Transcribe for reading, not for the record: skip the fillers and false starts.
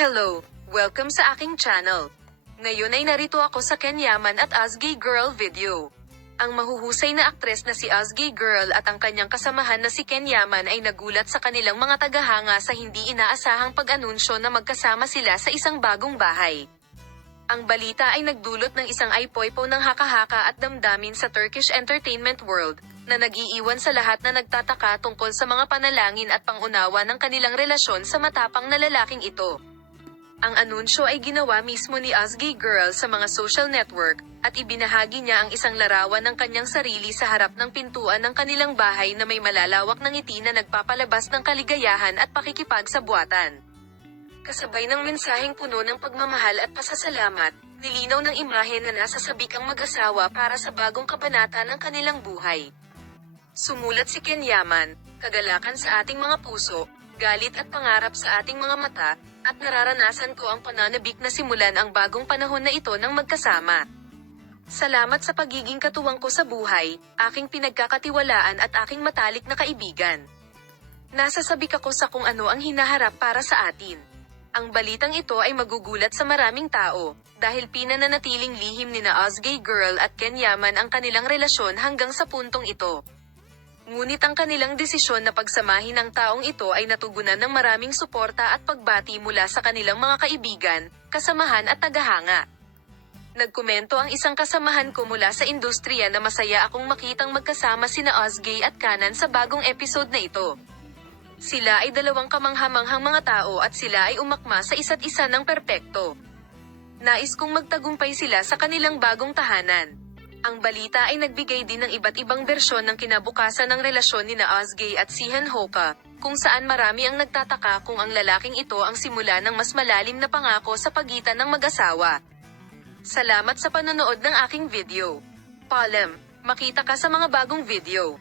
Hello! Welcome sa aking channel. Ngayon ay narito ako sa Ken Yaman at Ozgie Girl video. Ang mahuhusay na aktres na si Ozgie Girl at ang kanyang kasamahan na si Ken Yaman ay nagulat sa kanilang mga tagahanga sa hindi inaasahang pag-anunsyo na magkasama sila sa isang bagong bahay. Ang balita ay nagdulot ng isang aypoypo ng haka-haka at damdamin sa Turkish entertainment world, na nag-iiwan sa lahat na nagtataka tungkol sa mga panalangin at pangunawa ng kanilang relasyon sa matapang na lalaking ito. Ang anunsyo ay ginawa mismo ni Ozgie Girl sa mga social network, at ibinahagi niya ang isang larawan ng kanyang sarili sa harap ng pintuan ng kanilang bahay na may malalawak na ngiti na nagpapalabas ng kaligayahan at pakikipagsabuatan. Kasabay ng mensaheng puno ng pagmamahal at pasasalamat, nilinaw ng imahe na nasa sabik ang mag-asawa para sa bagong kabanata ng kanilang buhay. Sumulat si Ken Yaman, "Kagalakan sa ating mga puso, galit at pangarap sa ating mga mata, at nararanasan ko ang pananabik na simulan ang bagong panahon na ito ng magkasama. Salamat sa pagiging katuwang ko sa buhay, aking pinagkakatiwalaan at aking matalik na kaibigan. Nasasabik ako sa kung ano ang hinaharap para sa atin." Ang balitang ito ay magugulat sa maraming tao, dahil pinananatiling lihim nina Ozgie Girl at Ken Yaman ang kanilang relasyon hanggang sa puntong ito. Ngunit ang kanilang desisyon na pagsamahin ang taong ito ay natugunan ng maraming suporta at pagbati mula sa kanilang mga kaibigan, kasamahan at tagahanga. Nagkomento ang isang kasamahan ko mula sa industriya na masaya akong makitang magkasama sina Ozgie at Kanan sa bagong episode na ito. Sila ay dalawang kamanghamanghang mga tao at sila ay umakma sa isa't isa ng perpekto. Nais kong magtagumpay sila sa kanilang bagong tahanan. Ang balita ay nagbigay din ng iba't ibang bersyon ng kinabukasan ng relasyon nina Ozgie at Sihan Hoka, kung saan marami ang nagtataka kung ang lalaking ito ang simula ng mas malalim na pangako sa pagitan ng mag-asawa. Salamat sa panonood ng aking video. Paalam, makita ka sa mga bagong video.